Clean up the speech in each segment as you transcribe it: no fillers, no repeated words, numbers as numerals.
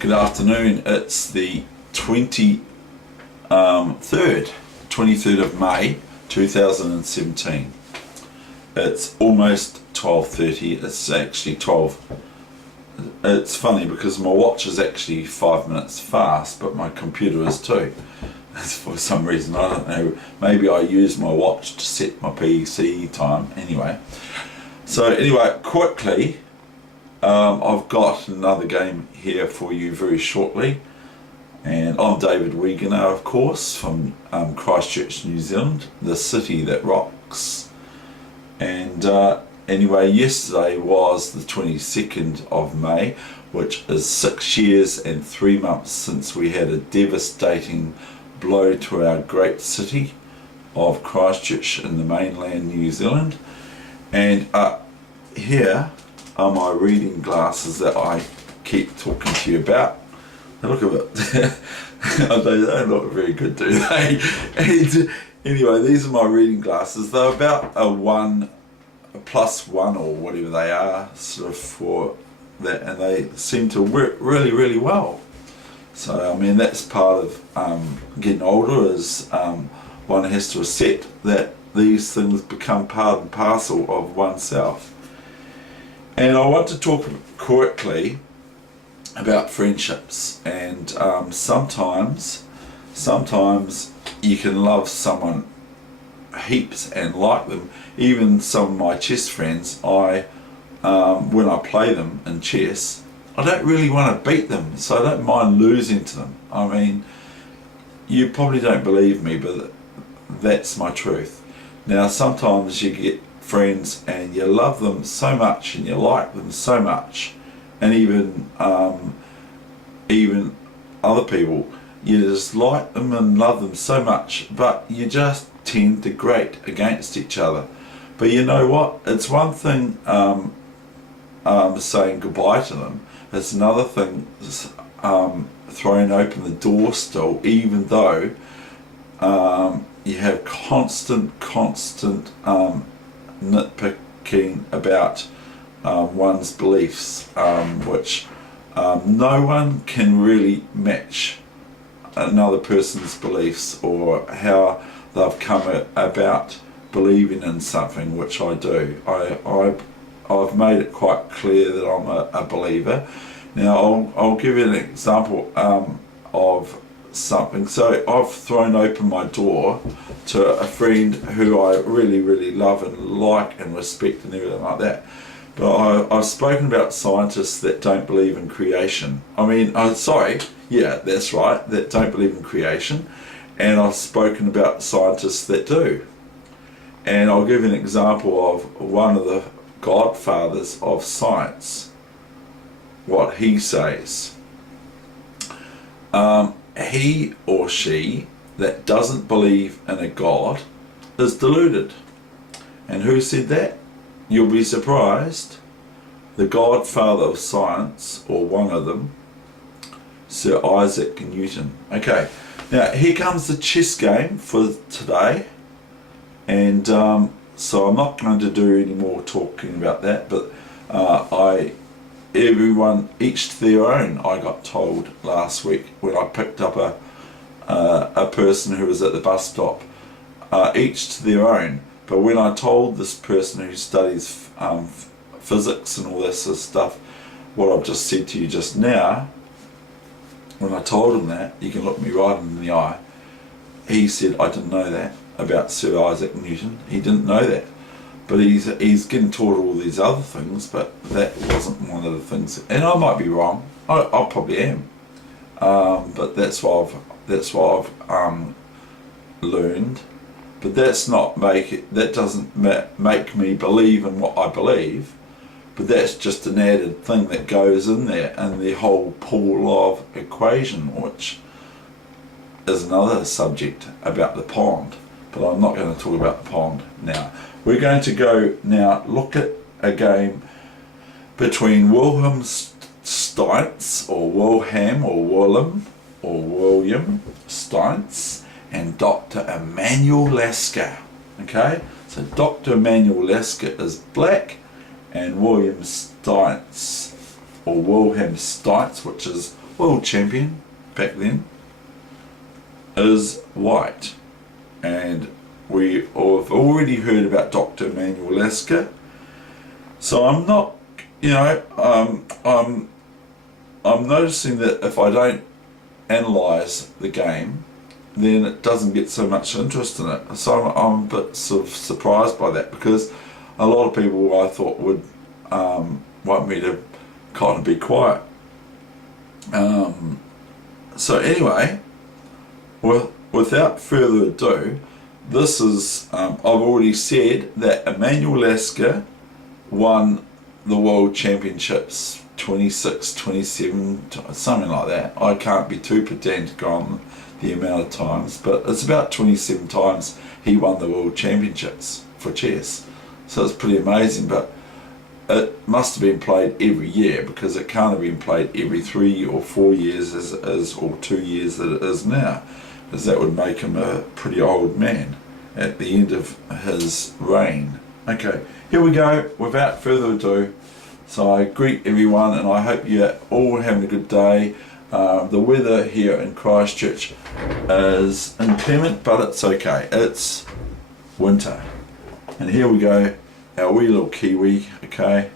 Good afternoon. It's the 23rd of May 2017. It's almost 12:30. It's actually 12. It's funny because my watch is actually 5 minutes fast, but my computer is too. For some reason, I don't know. Maybe I use my watch to set my PC time. Anyway, quickly. I've got another game here for you very shortly, and I'm David Weegenaar, of course, from Christchurch, New Zealand, the city that rocks. And anyway, yesterday was the 22nd of May, which is 6 years and 3 months since we had a devastating blow to our great city of Christchurch in the mainland New Zealand. And here are my reading glasses that I keep talking to you about. Now look at it. They don't look very good, do they? And anyway, these are my reading glasses. They're about a +1 or whatever they are, sort of for that, and they seem to work really, really well. So I mean, that's part of getting older, is one has to accept that these things become part and parcel of oneself. And I want to talk quickly about friendships, and sometimes you can love someone heaps and like them. Even some of my chess friends, when I play them in chess, I don't really want to beat them, so I don't mind losing to them. I mean, you probably don't believe me, but that's my truth. Now sometimes you get friends and you love them so much and you like them so much, and even other people, you just like them and love them so much, but you just tend to grate against each other. But you know what, it's one thing saying goodbye to them, it's another thing throwing open the door still, even though you have constant nitpicking about one's beliefs, which no one can really match another person's beliefs or how they've come about believing in something, which I do. I've made it quite clear that I'm a believer. Now I'll give you an example of something. So I've thrown open my door to a friend who I really, really love and like and respect and everything like that. But I've spoken about scientists that don't believe in creation. I mean, yeah, that's right, that don't believe in creation. And I've spoken about scientists that do. And I'll give you an example of one of the godfathers of science, what he says. He or she that doesn't believe in a God is deluded. And who said that? You'll be surprised. The godfather of science, or one of them, Sir Isaac Newton. Okay, now here comes the chess game for today, and so I'm not going to do any more talking about that, but everyone, each to their own, I got told last week when I picked up a person who was at the bus stop. Each to their own. But when I told this person who studies physics and all this sort of stuff, what I've just said to you just now, when I told him that, you can look me right in the eye, he said, I didn't know that about Sir Isaac Newton. He didn't know that. But he's getting taught all these other things, but that wasn't one of the things. And I might be wrong. I probably am. But that's what I've learned. But that doesn't make me believe in what I believe. But that's just an added thing that goes in there, and the whole pool of equation, which is another subject about the pond. But I'm not going to talk about the pond now. We're going to go now look at a game between Wilhelm Steinitz, or Wilhelm, or Willem, or William Steinitz, and Dr. Emanuel Lasker. Okay, so Dr. Emanuel Lasker is black, and William Steinitz or W.Steinitz, which is world champion back then, is white. And we have already heard about Dr. Emmanuel Lasker, so I'm not, you know, I'm noticing that if I don't analyse the game, then it doesn't get so much interest in it. So I'm a bit sort of surprised by that, because a lot of people I thought would want me to kind of be quiet. So anyway, without further ado, this is, I've already said that Emmanuel Lasker won the World Championships 26, 27, something like that. I can't be too pedantic on the amount of times, but it's about 27 times he won the World Championships for chess. So it's pretty amazing, but it must have been played every year, because it can't have been played every 3 or 4 years as it is, or 2 years that it is now, because that would make him a pretty old man at the end of his reign. Okay, here we go, without further ado. So I greet everyone, and I hope you're all having a good day. The weather here in Christchurch is inclement, but it's okay. It's winter. And here we go, our wee little kiwi, okay?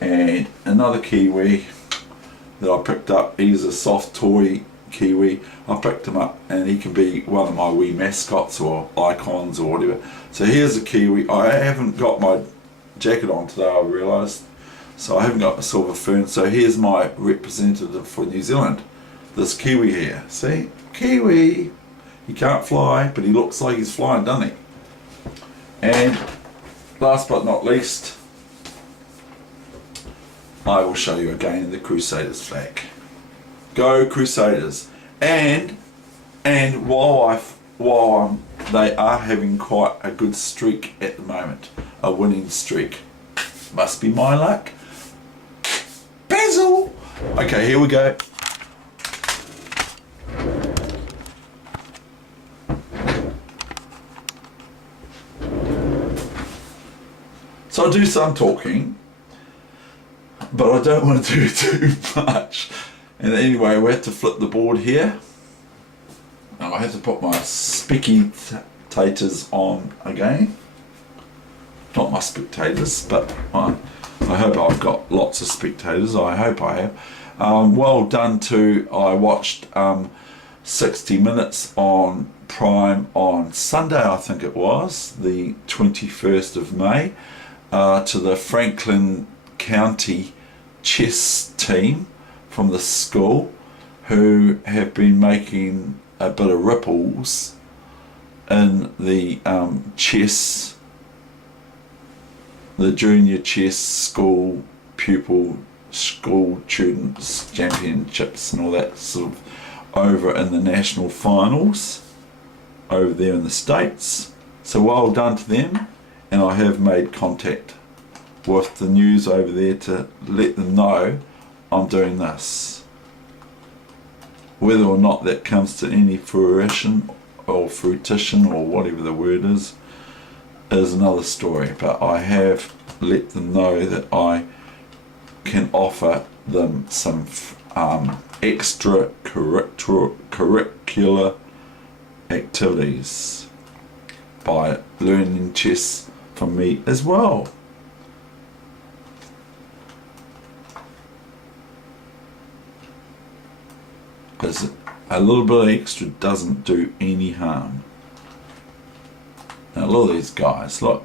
And another kiwi that I picked up. He's a soft toy kiwi. I picked him up, and he can be one of my wee mascots or icons or whatever. So here's a kiwi. I haven't got my jacket on today, I realised. So I haven't got the silver fern. So here's my representative for New Zealand. This kiwi here. See? Kiwi! He can't fly, but he looks like he's flying, doesn't he? And last but not least, I will show you again the Crusaders flag. Go Crusaders! And while they are having quite a good streak at the moment, a winning streak, must be my luck. Basil! Okay, here we go. So I do some talking, but I don't want to do too much. And anyway, we have to flip the board here. Now I have to put my spectators on again. Not my spectators, but I hope I've got lots of spectators. I hope I have. Well done to, I watched 60 Minutes on Prime on Sunday, I think it was, the 21st of May, to the Franklin County chess team from the school, who have been making a bit of ripples in the chess, the junior chess school students championships and all that sort of over in the national finals over there in the States. So well done to them, and I have made contact with the news over there to let them know I'm doing this. Whether or not that comes to any fruition or whatever the word is another story, but I have let them know that I can offer them some extra curricular activities by learning chess from me as well. Because a little bit of extra doesn't do any harm. Now look at these guys, look.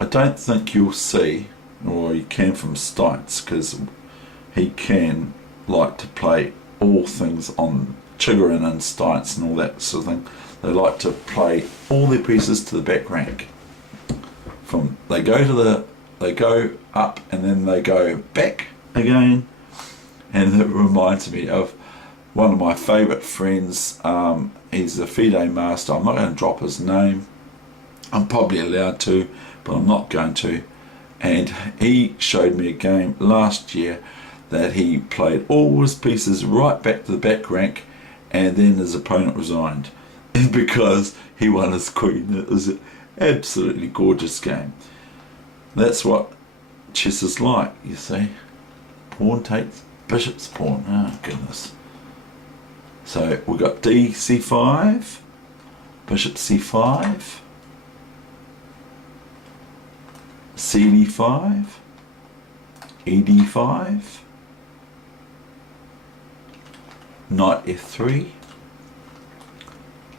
I don't think you'll see, or you can from Steinitz, because he can like to play all things on Chigarin and Steinitz and all that sort of thing. They like to play all their pieces to the back rank. They go up and then they go back again. And it reminds me of one of my favourite friends. He's a FIDE master. I'm not going to drop his name. I'm probably allowed to, but I'm not going to. And he showed me a game last year that he played all his pieces right back to the back rank, and then his opponent resigned because he won his queen. It was an absolutely gorgeous game. That's what chess is like, you see. pawn takes bishop's pawn. Oh goodness. So we've got d c5, bishop c5, cd5, ed5, knight f3,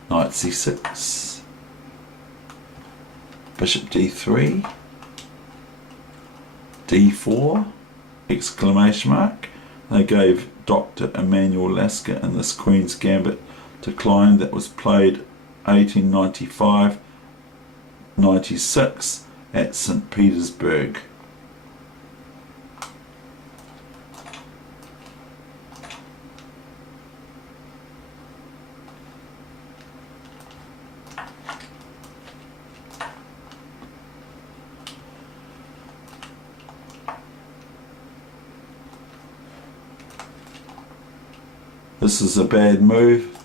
knight c6, bishop d3, d4, exclamation mark. They gave Dr. Emanuel Lasker in this Queen's Gambit decline that was played 1895-96 at St. Petersburg. This is a bad move.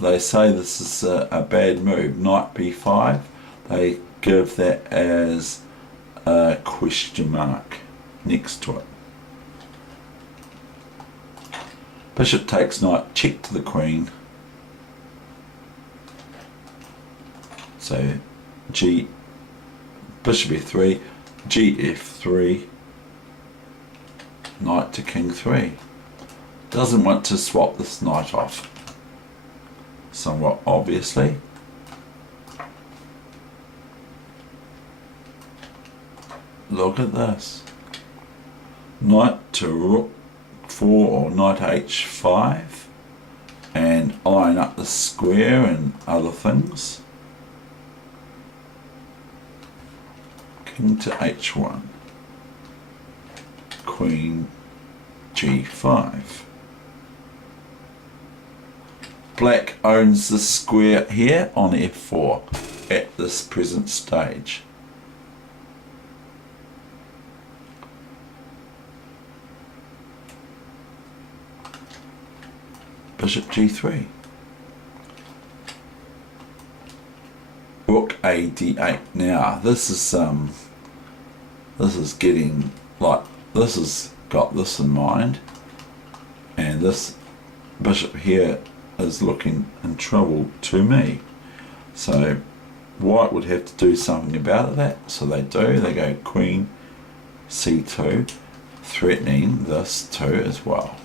They say this is a bad move. Knight b5. They give that as a question mark next to it. Bishop takes knight, check to the queen. So bishop f3, gf3, knight to king 3. Doesn't want to swap this knight off, somewhat obviously. Look at this. Knight to rook 4 or knight h5 and eyeing up the square and other things. King to h1, queen g5. Black owns the square here on f4 at this present stage. Bishop g3. Rook a d8. Now this is getting like, this has got this in mind, and this bishop here is looking in trouble to me. So white would have to do something about that. So they do. They go queen c2, threatening this too as well.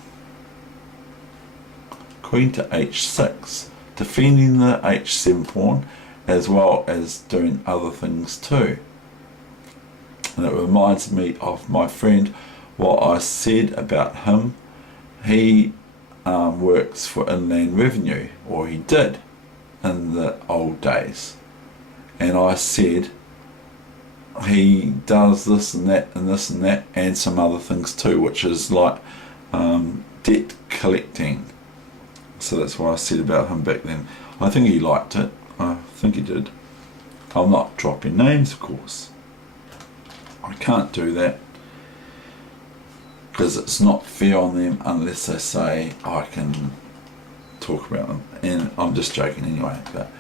Queen to h6, defending the h7 pawn as well as doing other things too. And it reminds me of my friend, what I said about him. He works for Inland Revenue, or he did in the old days, and I said he does this and that and this and that and some other things too, which is like debt collecting. So that's what I said about him back then. I think he liked it. I think he did. I'm not dropping names, of course. I can't do that because it's not fair on them unless they say I can talk about them, and I'm just joking anyway. But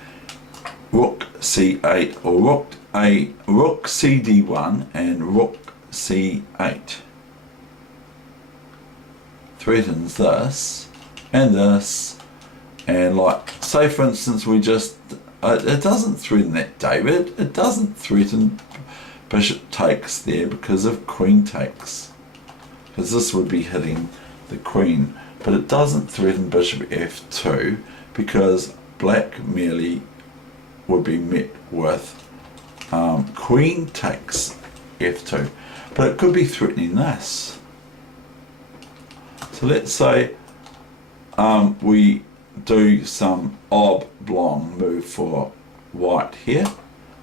rook c8 or rook cd1 and rook c8 threatens this and this, and like, say for instance we just it doesn't threaten that, David. It doesn't threaten bishop takes there because of queen takes, because this would be hitting the queen, but it doesn't threaten bishop f2 because black merely would be met with queen takes f2, but it could be threatening this. So let's say we do some oblong move for white here,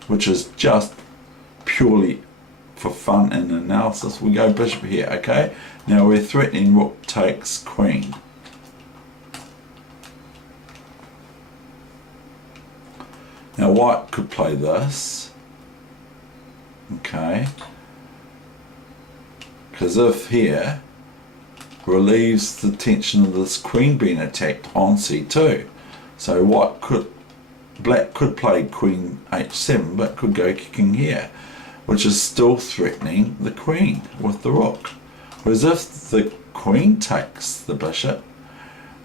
which is just purely for fun and analysis. We go bishop here, okay? Now we're threatening rook takes queen. Now white could play this, okay? Because if here relieves the tension of this queen being attacked on c2. So black could play queen h7, but could go kicking here, which is still threatening the queen with the rook. Whereas if the queen takes the bishop,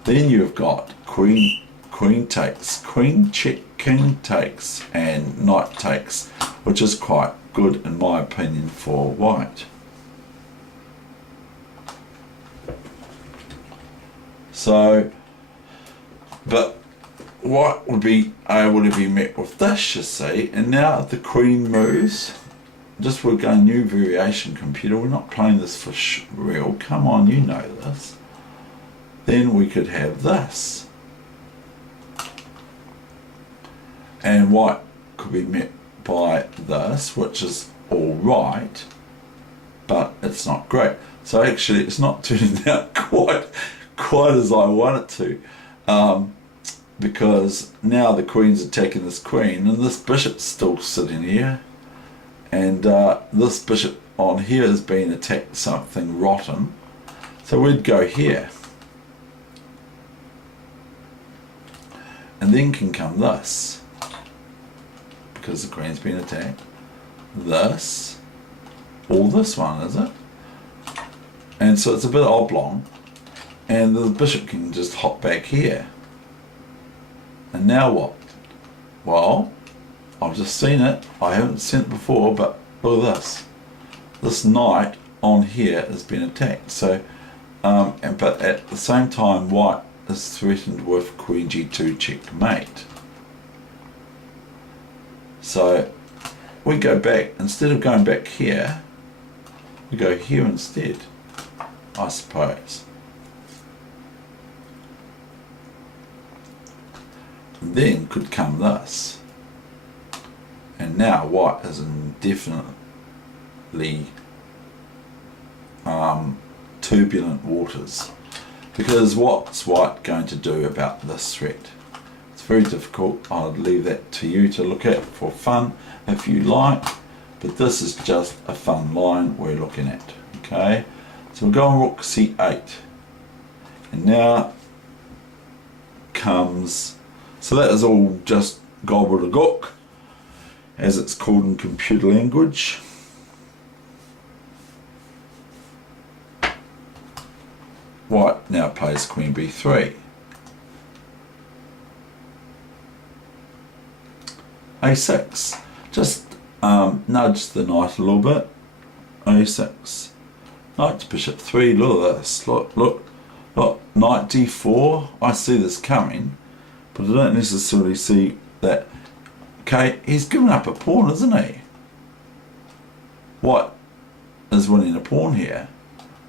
then you've got queen takes, queen check, king takes, and knight takes, which is quite good in my opinion for white. So, but white would be able to be met with this, you see, and now if the queen moves, just we're going new variation computer, we're not playing this for real, come on, you know this. Then we could have this. And white could be met by this, which is all right, but it's not great. So actually it's not turning out quite as I want it to, because now the queen's attacking this queen and this bishop's still sitting here, and this bishop on here has been attacked something rotten. So we'd go here, and then can come this, because the queen's been attacked. This, or this one, is it? And so it's a bit oblong, and the bishop can just hop back here. And now what? Well, I've just seen it. I haven't seen it before, but look at this. This knight on here has been attacked. So, but at the same time, white is threatened with queen g2 checkmate. So we go back, instead of going back here, we go here instead, I suppose. And then could come this. And now white is indefinitely turbulent waters. Because what's white going to do about this threat? It's very difficult. I'll leave that to you to look at for fun if you like. But this is just a fun line we're looking at. Okay, so we'll go on rook c8. And now comes, so that is all just gobbledygook, as it's called in computer language. White now plays queen b3. a6. Just nudge the knight a little bit. a6. Knight to bishop 3. Look at this. Look. Knight d4. I see this coming, but I don't necessarily see that. Okay, he's given up a pawn, isn't he? White is winning a pawn here.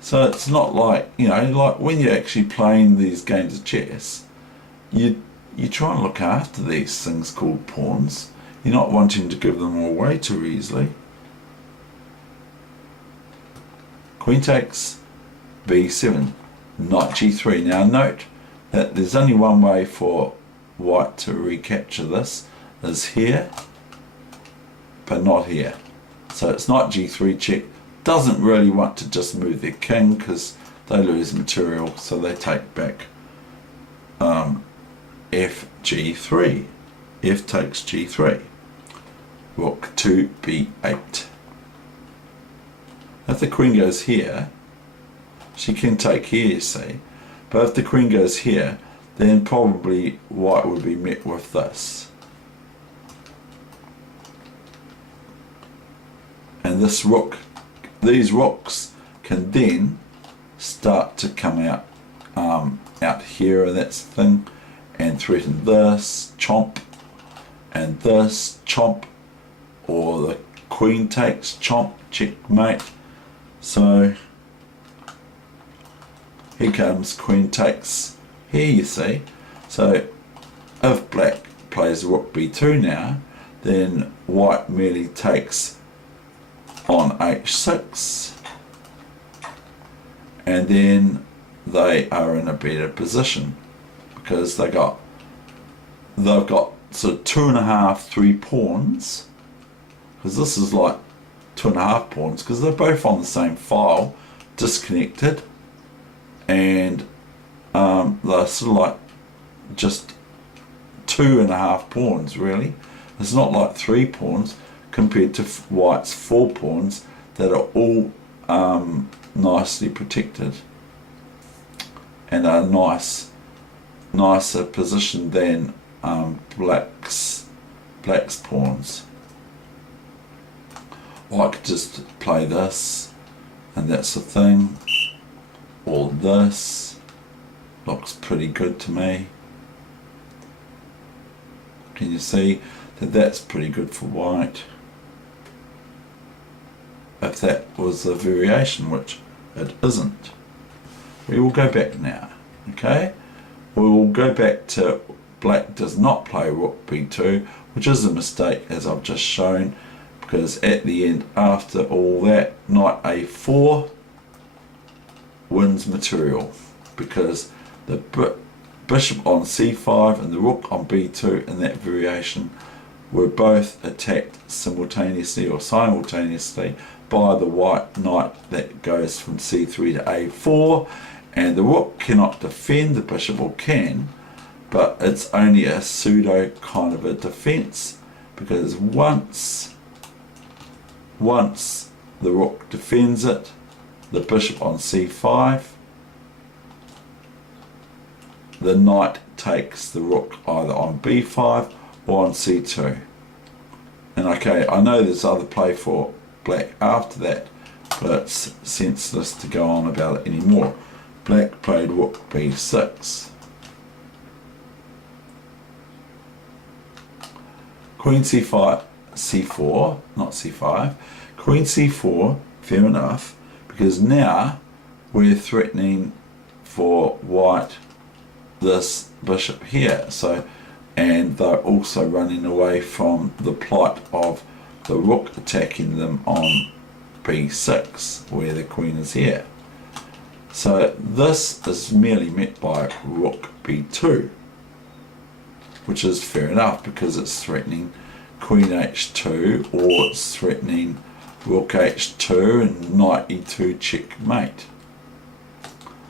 So it's not like, you know, like when you're actually playing these games of chess, you try and look after these things called pawns. You're not wanting to give them away too easily. Queen takes b7, knight g3. Now note that there's only one way for white to recapture this, is here, but not here. So it's knight g3 check. Doesn't really want to just move their king because they lose material, so they take back f g3. F takes g3. Rook to b8. If the queen goes here, she can take here, you see. But if the queen goes here, then probably white would be met with this. And this rook, these rooks can then start to come out out here, and that's the thing, and threaten this, chomp, and this, chomp, or the queen takes, chomp, checkmate. So here comes queen takes here, you see. So if black plays rook b2 now, then white merely takes on h6, and then they are in a better position because they've got sort of 2.5, 3 pawns, because this is like 2.5 pawns because they're both on the same file, disconnected, and they're sort of like just 2.5 pawns really. It's not like 3 pawns compared to white's 4 pawns that are all nicely protected and a nicer position than black's pawns. Or I could just play this, and that's the thing. Or this looks pretty good to me. Can you see that that's pretty good for white? If that was a variation, which it isn't. We will go back now, okay? We will go back to black does not play rook b2, which is a mistake, as I've just shown, because at the end, after all that, knight a4 wins material, because the bishop on c5 and the rook on b2 in that variation were both attacked simultaneously or simultaneously by the white knight that goes from c3 to a4, and the rook cannot defend the bishop, or can, but it's only a pseudo kind of a defense, because once the rook defends it, the bishop on c5, the knight takes the rook either on b5 or on c2. And okay, I know there's other play for black after that, but it's senseless to go on about it anymore. Black played rook b6. Queen c5, c4, not c5, queen c4, fair enough, because now we're threatening for white this bishop here. So, and they're also running away from the plight of the rook attacking them on b6, where the queen is here. So this is merely met by rook b2, which is fair enough because it's threatening queen h2, or it's threatening rook h2 and knight e2 checkmate.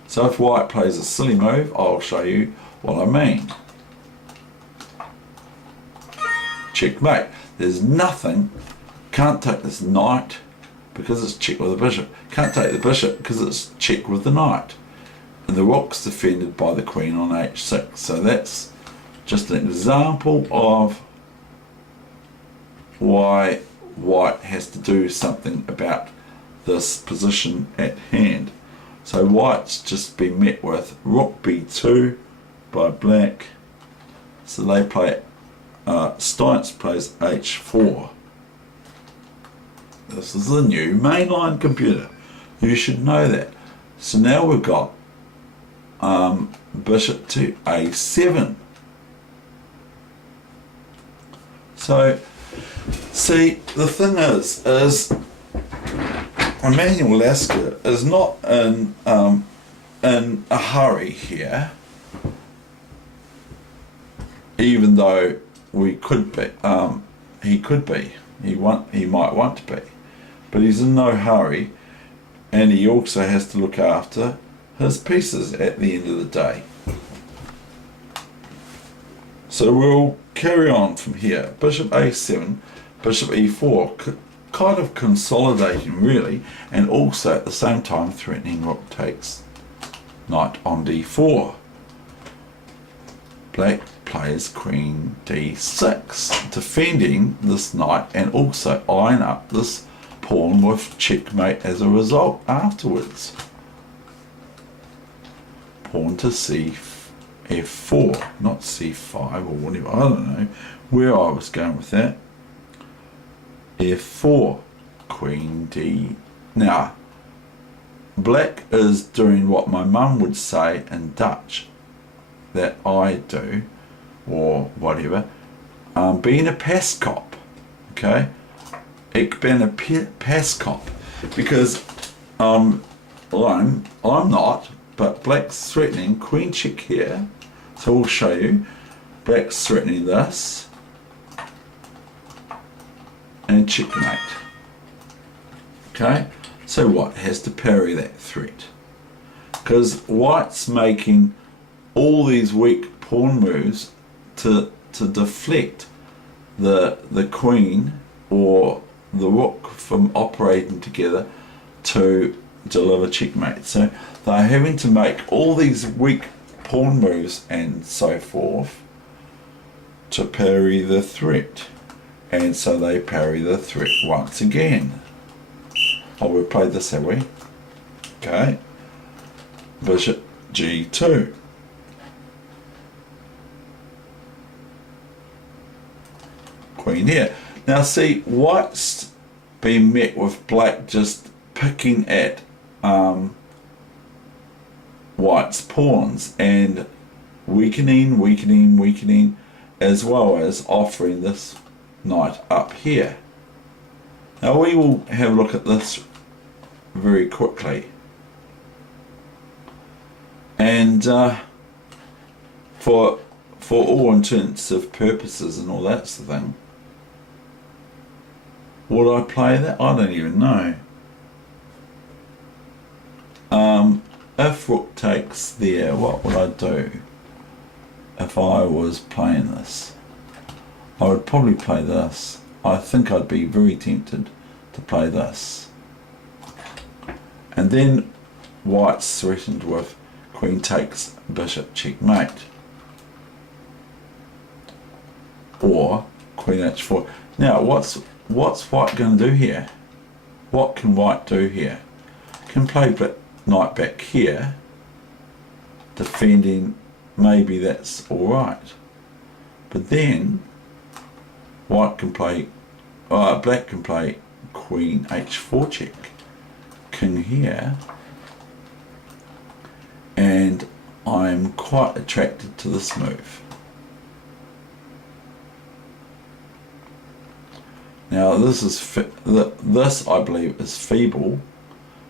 So if white plays a silly move, I'll show you what I mean. Checkmate. There's nothing. Can't take this knight because it's check with the bishop. Can't take the bishop because it's check with the knight. And the rook's defended by the queen on h6. So that's just an example of why white has to do something about this position at hand. So white's just been met with rook b2 by black. So they play, Steinitz plays h4. This is the new mainline computer. You should know that. So now we've got bishop to a7. So, see, the thing is Emmanuel Lasker is not in a hurry here, even though we could be. He could be. He might want to be, but he's in no hurry, and he also has to look after his pieces at the end of the day. So we'll carry on from here. Bishop a7, bishop e4, kind of consolidating really, and also at the same time threatening rook takes knight on d4. Black plays queen d6, defending this knight and also eyeing up this pawn with checkmate as a result afterwards. Pawn to f4, not c5 or whatever, I don't know where I was going with that. f4, queen d. Now, black is doing what my mum would say in Dutch, that I do, or whatever, being a paskop, okay? Ik ben a paskop, because I'm not, but black's threatening queen check here, so we'll show you. Black's threatening this, and checkmate. Okay, so white has to parry that threat, because white's making all these weak pawn moves to deflect the queen or the rook from operating together to deliver checkmate. So they're having to make all these weak pawn moves and so forth to parry the threat. And so they parry the threat once again. Oh, we've played this, have we? Okay. Bishop G2. Queen here. Now see, white's been met with black just picking at white's pawns and weakening, as well as offering this knight up here. Now we will have a look at this very quickly. And for all intents of purposes and all that sort of thing, would I play that? I don't even know. If rook takes there, what would I do if I was playing this? I would probably play this. I think I'd be very tempted to play this. And then white's threatened with queen takes bishop checkmate. Or queen h4. Now what's white going to do here? What can white do here? Can play knight back here, defending, maybe that's alright. But then white can play, black can play queen h4 check, king here, and I'm quite attracted to this move. Now this is this I believe is feeble,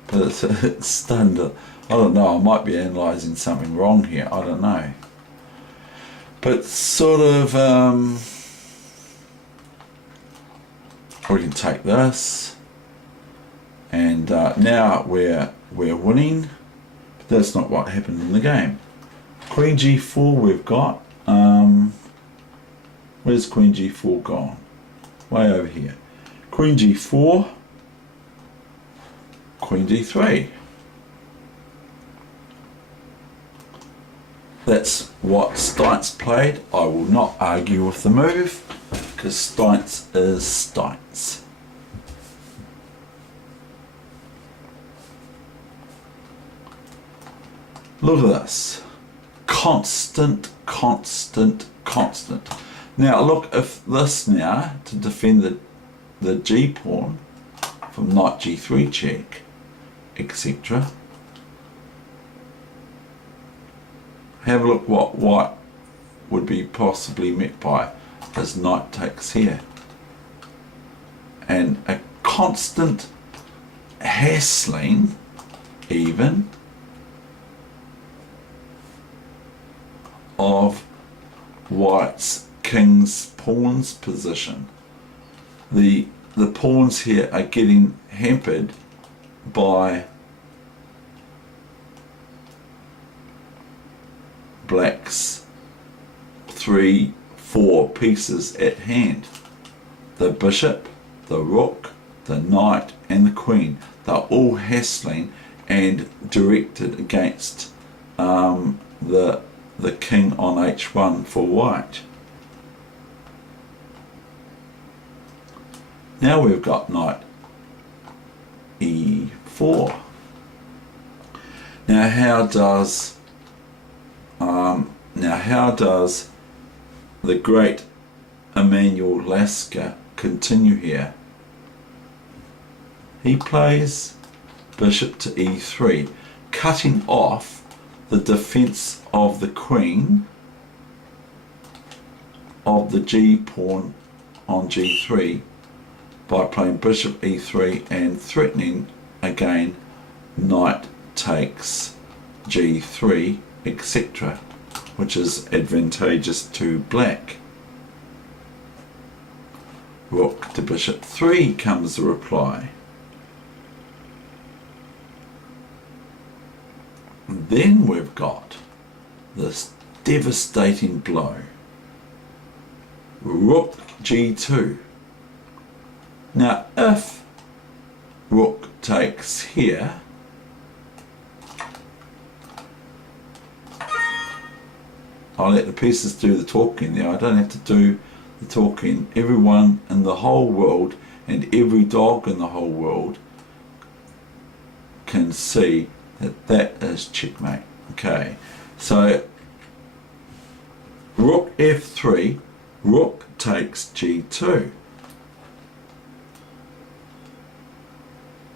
but it's stunned. I don't know. I might be analysing something wrong here. I don't know. But sort of, we can take this, and now we're winning. But that's not what happened in the game. Queen g4 we've got. Where's queen g4 gone? Way over here. Queen g4, queen d3. That's what Steinitz played. I will not argue with the move, because Steinitz is Steinitz. Look at this. Constant. Now look, if this now, to defend the G pawn from knight G3 check, etc. Have a look what white would be possibly met by as knight takes here. And a constant hassling even of white's king's pawns position. The pawns here are getting hampered by black's 3-4 pieces at hand. The bishop, the rook, the knight and the queen. They're all hassling and directed against the king on h1 for white. Now we've got knight e4. Now how does the great Emanuel Lasker continue here? He plays bishop to e3, cutting off the defense of the queen of the G pawn on g3 by playing bishop e3 and threatening again knight takes g3, etc., which is advantageous to black. Rook to bishop 3 comes the reply. And then we've got this devastating blow. Rook g2. Now if rook takes here, I let the pieces do the talking there. I don't have to do the talking. Everyone in the whole world and every dog in the whole world can see that that is checkmate. Okay, so rook f3, rook takes g2.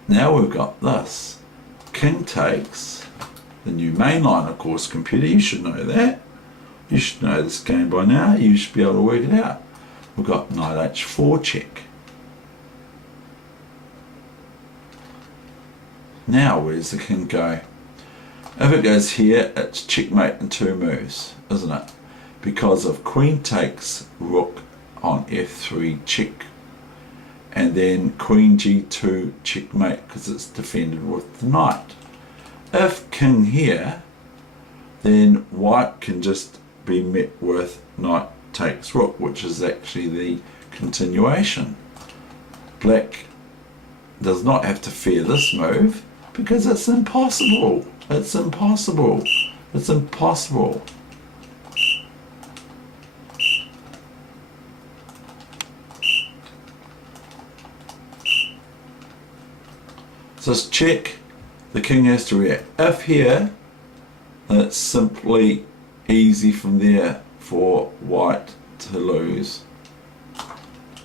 Now we've got this. King takes, the new mainline, of course, computer, you should know that. You should know this game by now. You should be able to work it out. We've got knight h4 check. Now where's the king go? If it goes here, it's checkmate in 2 moves, isn't it? Because of queen takes rook on f3 check, and then queen g2 checkmate because it's defended with the knight. If king here, then white can just be met with knight takes rook, which is actually the continuation. Black does not have to fear this move because it's impossible. It's impossible. It's impossible. So it's check, the king has to react. If here, then it's simply easy from there for white to lose.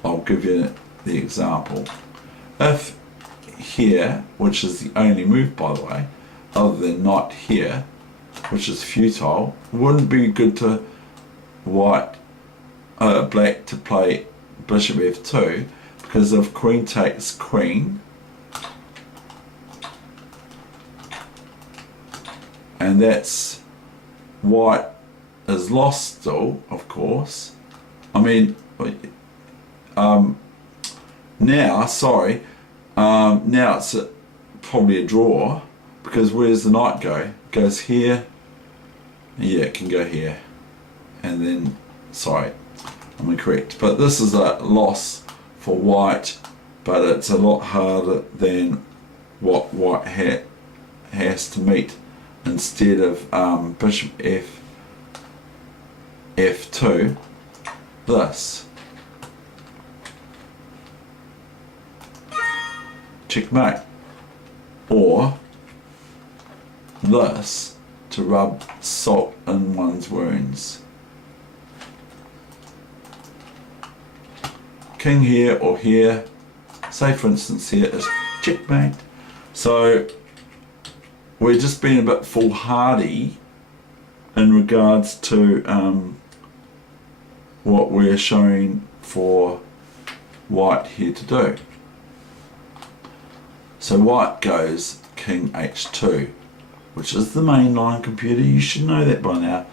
I'll give you the example. If here, which is the only move by the way, other than knight here, which is futile, wouldn't be good to black to play bishop f2, because if queen takes queen, and that's white is lost still, of course. I mean, now it's probably a draw, because where's the knight go? It goes here. Yeah, it can go here. And then, sorry, I'm incorrect. But this is a loss for white, but it's a lot harder than what white has to meet. Instead of bishop f2, this. Checkmate. Or this, to rub salt in one's wounds. King here or here, say for instance here is checkmate. So we're just being a bit foolhardy in regards to what we're showing for white here to do. So white goes king h2, which is the mainline computer, you should know that by now.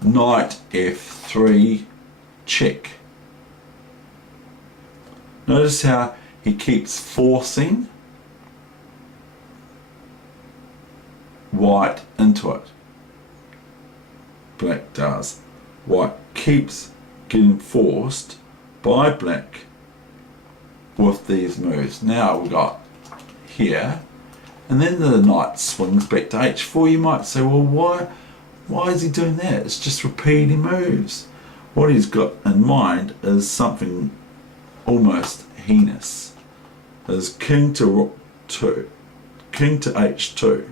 Knight f3 check. Notice how he keeps forcing white into it. Black does. White keeps getting forced by black with these moves. Now we've got here, and then the knight swings back to h4. You might say, well, why is he doing that? It's just repeating moves. What he's got in mind is something almost heinous. Is king to rook 2, king to h2.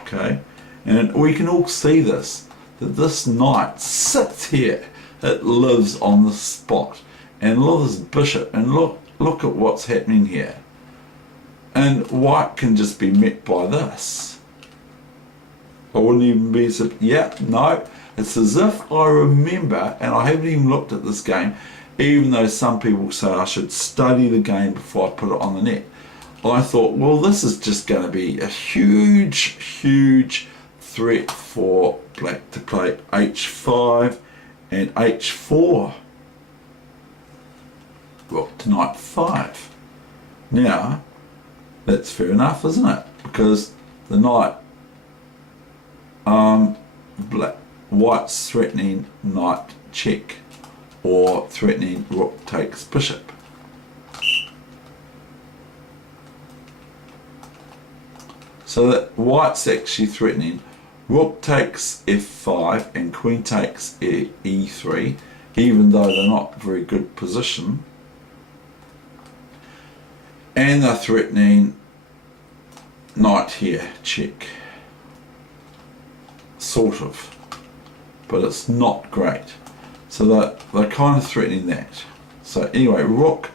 Okay, and we can all see this, that this knight sits here, it lives on the spot, and look at this bishop, and look at what's happening here. And white can just be met by this. I wouldn't even be, yeah, no, it's as if I remember, and I haven't even looked at this game, even though some people say I should study the game before I put it on the net. I thought, well, this is just going to be a huge threat for black to play h5 and h4. Rook to knight 5. Now, that's fair enough, isn't it? Because the knight, white's threatening knight check, or threatening rook takes bishop. So that white's actually threatening rook takes f5 and queen takes e3, even though they're not very good position. And they're threatening knight here, check. Sort of. But it's not great. So they're kind of threatening that. So anyway, rook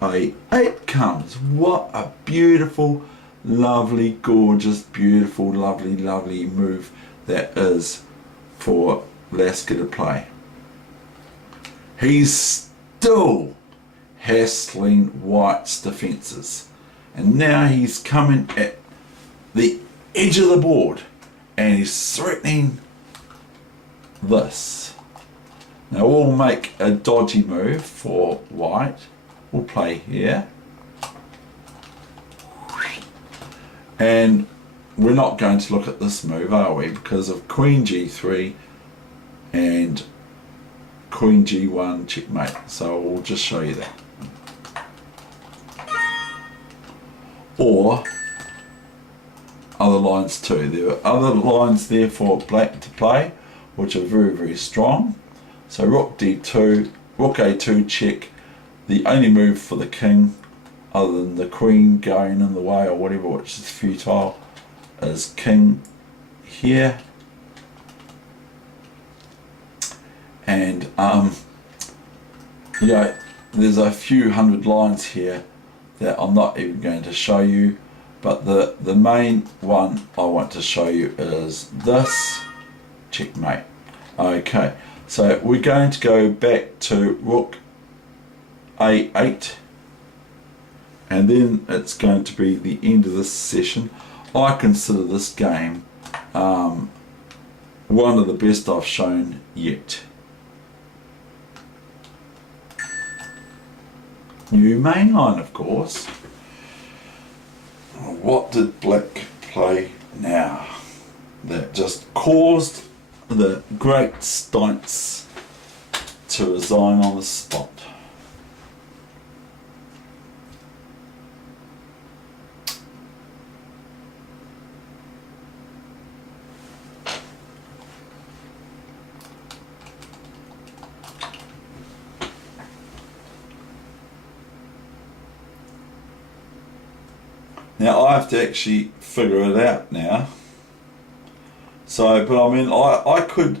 a8 comes. What a beautiful, lovely, gorgeous, beautiful, lovely, lovely move that is for Lasker to play. He's still hassling White's defences. And now he's coming at the edge of the board and he's threatening this. Now we'll make a dodgy move for White. We'll play here. And we're not going to look at this move, are we? Because of Queen G3 and Queen G1 checkmate. So we'll just show you that. Or other lines too. There are other lines there for black to play, which are very, very strong. So rook d2, rook a2 check. The only move for the king, other than the queen going in the way or whatever, which is futile, is king here. And yeah, there's a few hundred lines here that I'm not even going to show you, but the main one I want to show you is this, checkmate. Okay, so we're going to go back to rook a8, and then it's going to be the end of this session. I consider this game one of the best I've shown yet. New main line, of course. What did black play now that just caused the great Steinitz to resign on the spot? Now I have to actually figure it out now. So, but I mean, I could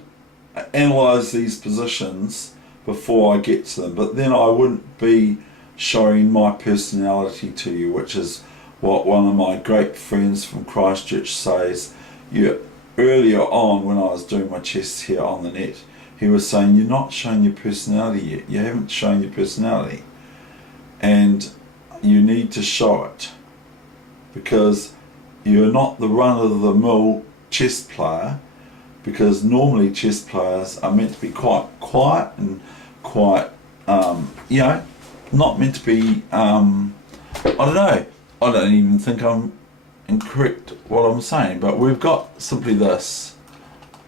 analyse these positions before I get to them, but then I wouldn't be showing my personality to you, which is what one of my great friends from Christchurch says. Earlier on when I was doing my chess here on the net, he was saying, you're not showing your personality yet. You haven't shown your personality. And you need to show it. Because you're not the run-of-the-mill chess player, because normally chess players are meant to be quite quiet and quite, you know, not meant to be, I don't know, I don't even think I'm incorrect what I'm saying, but we've got simply this,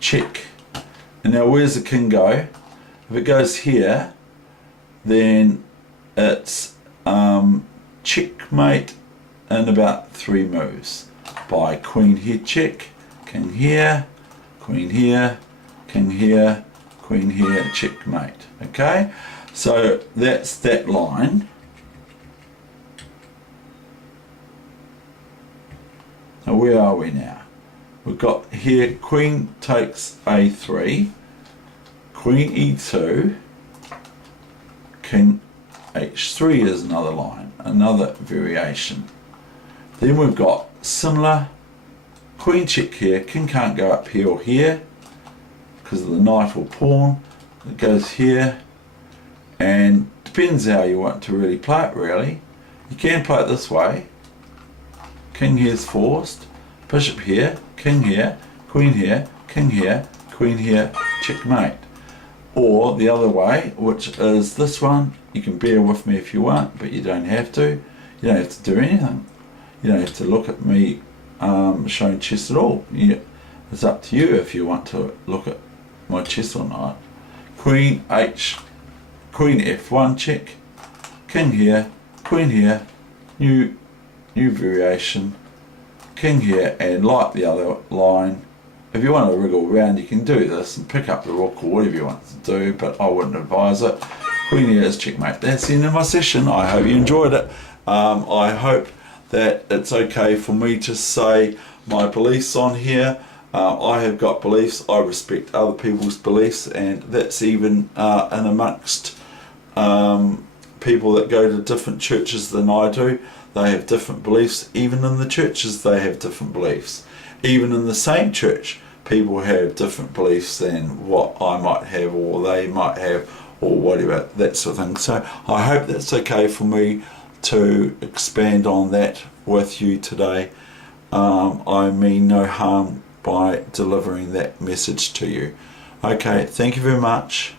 check. And now where's the king go? If it goes here, then it's checkmate in about 3 moves by queen here check, king here, queen here, king here, queen here, checkmate. Okay, so that's that line. Now where are we now? We've got here queen takes a3, queen e2, king h3 is another line, another variation. Then we've got similar queen check here, king can't go up here or here because of the knight or pawn. It goes here, and depends how you want to really play it really. You can play it this way. King here's forced, bishop here, king here, queen here, king here, queen here, checkmate. Or the other way, which is this one. You can bear with me if you want, but you don't have to. You don't have to do anything. You don't have to look at me showing chess at all. It's up to you if you want to look at my chess or not. Queen H, Queen F1 check, king here, queen here, new variation, king here, and like the other line, if you want to wriggle around, you can do this and pick up the rook or whatever you want to do, but I wouldn't advise it. Queen is checkmate. That's the end of my session. I hope you enjoyed it. I hope that it's okay for me to say my beliefs on here. I have got beliefs. I respect other people's beliefs, and that's even in amongst people that go to different churches than I do. They have different beliefs. Even in the churches, they have different beliefs. Even in the same church, people have different beliefs than what I might have or they might have, or whatever, that sort of thing. So I hope that's okay for me to expand on that with you today. I mean no harm by delivering that message to you. Okay, thank you very much.